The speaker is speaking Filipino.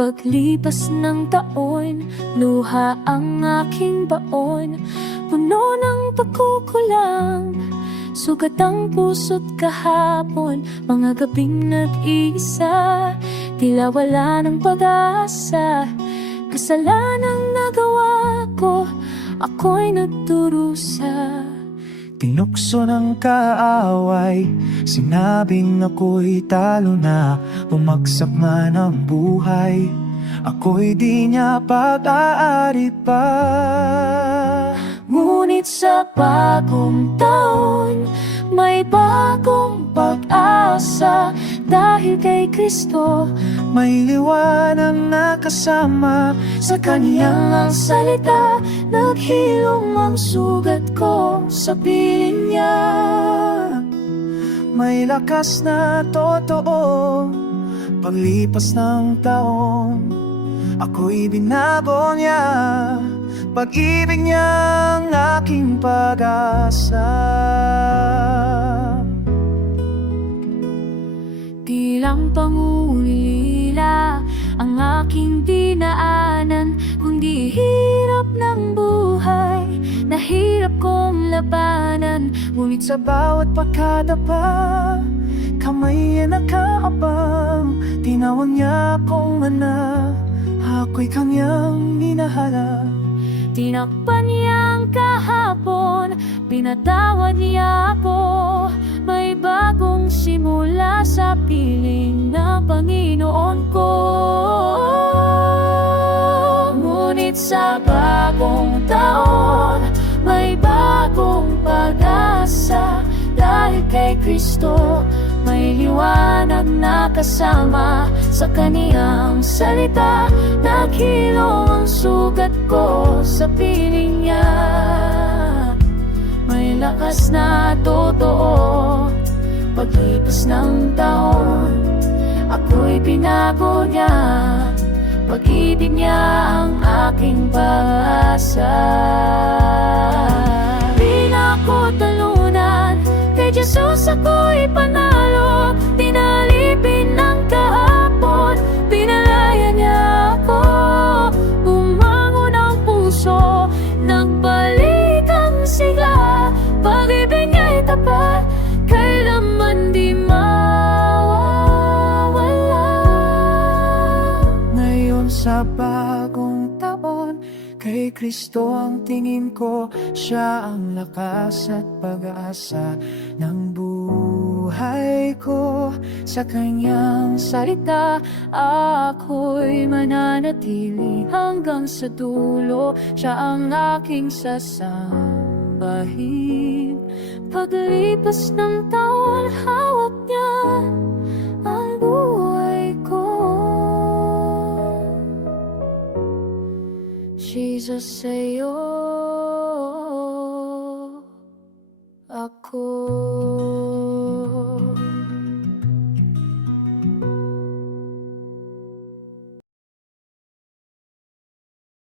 Paglipas ng taon, luha ang aking baon, puno ng pagkukulang. Sugat ang puso't kahapon, mga gabing nag-iisa, tila wala ng pag-asa. Kasalanang nagawa ko, ako'y nagdurusa. Tinukso ng kaaway, sinabing ako'y talo na. Bumagsak man ang buhay, ako'y di niya pag-aari pa. Ngunit sa bagong taon, may bagong pag-asa. Dahil kay Kristo, May liwanag na kasama sa kaniyang salita, naghilom ang sugat ko sa piling niya. may lakas na totoo. Paglipas ng taon, ako'y binago niya. Pag-ibig niyang aking pag-asa. Di lang pangulila ang aking dinaanan, kundi hirap ng buhay na hirap kong labanan. Ngunit sa bawat pagkadapa, kamay ay nakaabang. Tinawag niya akong anak, ako'y kanyang minahalal. Tinakpan niyang kahapon, pinatawad niya ako. May bagong simula sa piling na Panginoon ko. Ngunit sa bagong taon, may bagong pag-asa. Dahil kay Kristo, may liwanag na kasama sa kaniyang salita. Naghilom ang sugat ko sa piling niya. May lakas na totoo. Paglipas ng taon, ako'y binago niya. Pag-ibig niya ang aking pag-asa. Di na ako talunan, kay Jesus ako'y panalo. Tinalipin ng kahapon, pinalaya niya ako. Bumangon ang puso, nagbalik ang sigla. Pag-ibig niya'y tapat, kailanman di mawawala. Ngayon sa bagong taon, kay Kristo ang tingin ko. Siya ang lakas at pag-asa ng buhay ko. Sa kanyang Salita, ako'y mananatili hanggang sa dulo. Siya ang aking sasambahin. Paglipas ng taon, hawak niya ang buhay ko. Jesus, sa'yo ako.